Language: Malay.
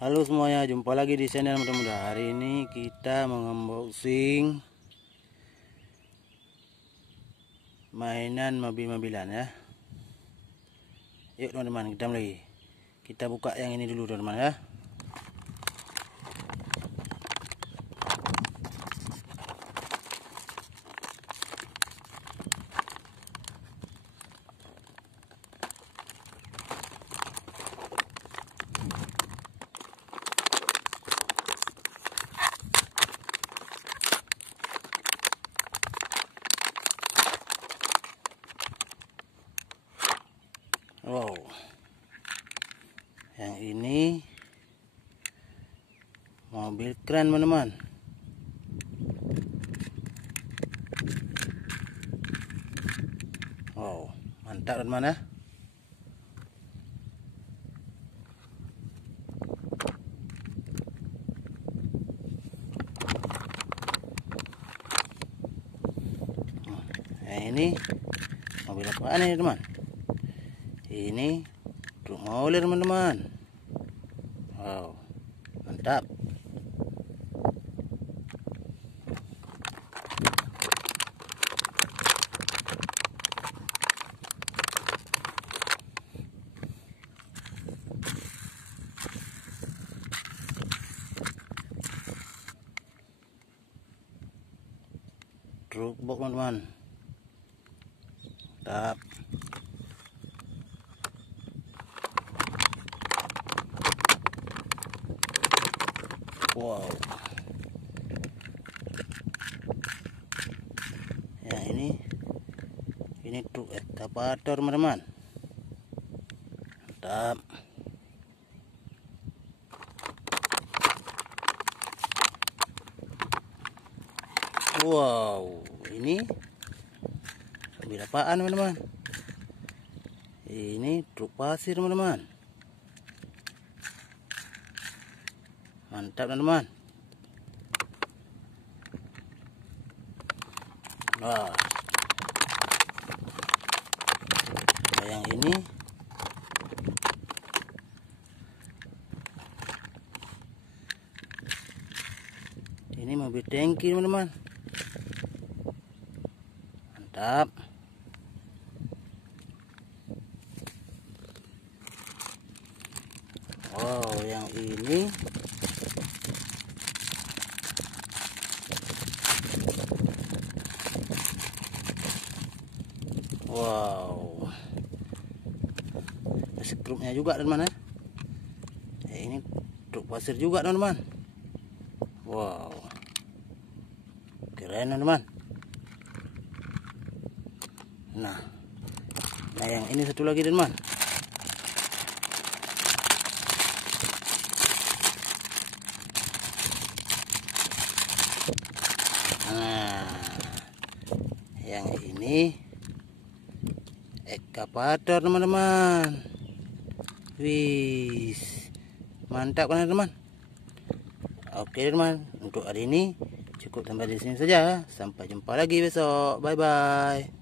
Halo semuanya, jumpa lagi di channel mudah-mudahan. Hari ini kita mengunboxing mainan mobil-mobilan ya. Yuk teman-teman, kita mulai. Kita buka yang ini dulu teman-teman ya. Wow, yang ini mobil keren teman-teman. Wow, mantap teman-teman ya. Yang ini mobil apaan nih teman? Ini Truk Molen teman-teman. Wow, mantap. Truk box teman-teman. Mantap. Wow, ya ini truk Excavator teman-teman. Mantap. Wow, ini mobil apaan teman-teman? Ini truk pasir teman-teman. Mantap teman-teman. Wah, yang ini mobil tangki teman-teman. Mantap. Wow, yang ini wow, ada skrupnya juga teman-teman ya. Ini truk pasir juga teman-teman. Wow, keren teman-teman. Nah yang ini satu lagi teman-teman. Nah, yang ini Excavator teman-teman. Wih, mantap kan teman-teman. Oke teman, untuk hari ini cukup sampai di sini saja. Sampai jumpa lagi besok. Bye bye.